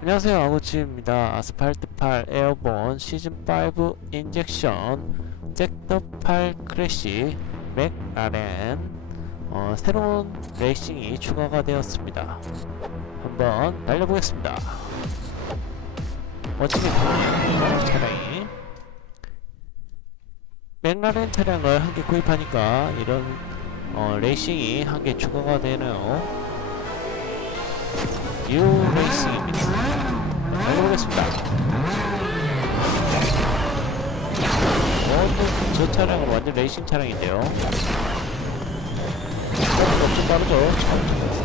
안녕하세요. 아구치입니다. 아스팔트 8 에어본 시즌5 인젝션 잭더 8 크래시 맥라렌 어, 새로운 레이싱이 추가가 되었습니다. 한번 달려보겠습니다. 멋집니다 차량이. 맥라렌 차량을 한 개 구입하니까 이런 어, 레이싱이 한 개 추가가 되네요 뉴 레이싱입니다 달려보겠습니다. 어, 저 차량은 완전 레이싱 차량인데요. 엄청 빠르죠?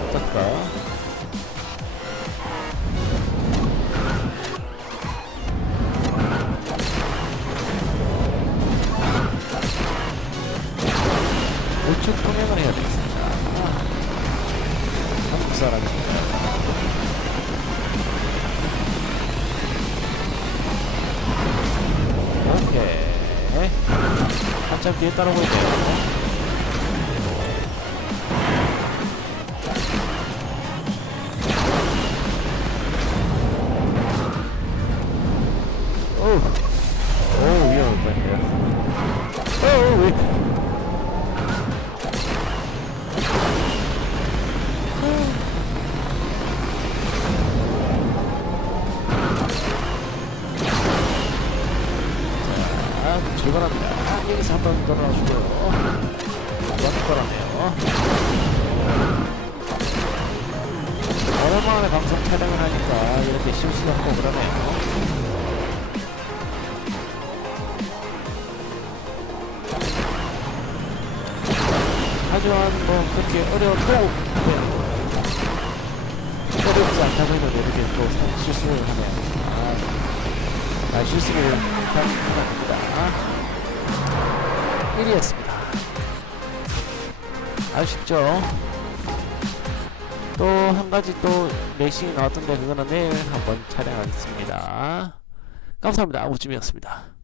스타트가. 우측 통행을 해야 되겠습니다. 한국 사람입니다. 한참 뒤에 따라오고. 자, 출발합니다. 아, 여기서 한번. 한번 돌아네요. 오랜만에 방송 촬영을 하니까 이렇게 실수도 하고 그러네요. 하지만 뭐 그렇게 어려워도 네. 어렵지 않다고 해도 이렇게 또 사- 실수를 하네요. 아, 아 실수를 하십니다. 1위였습니다. 아쉽죠? 또 한 가지 또 레이싱이 나왔던데 그거는 내일 한번 촬영하겠습니다. 감사합니다. 우찜이었습니다.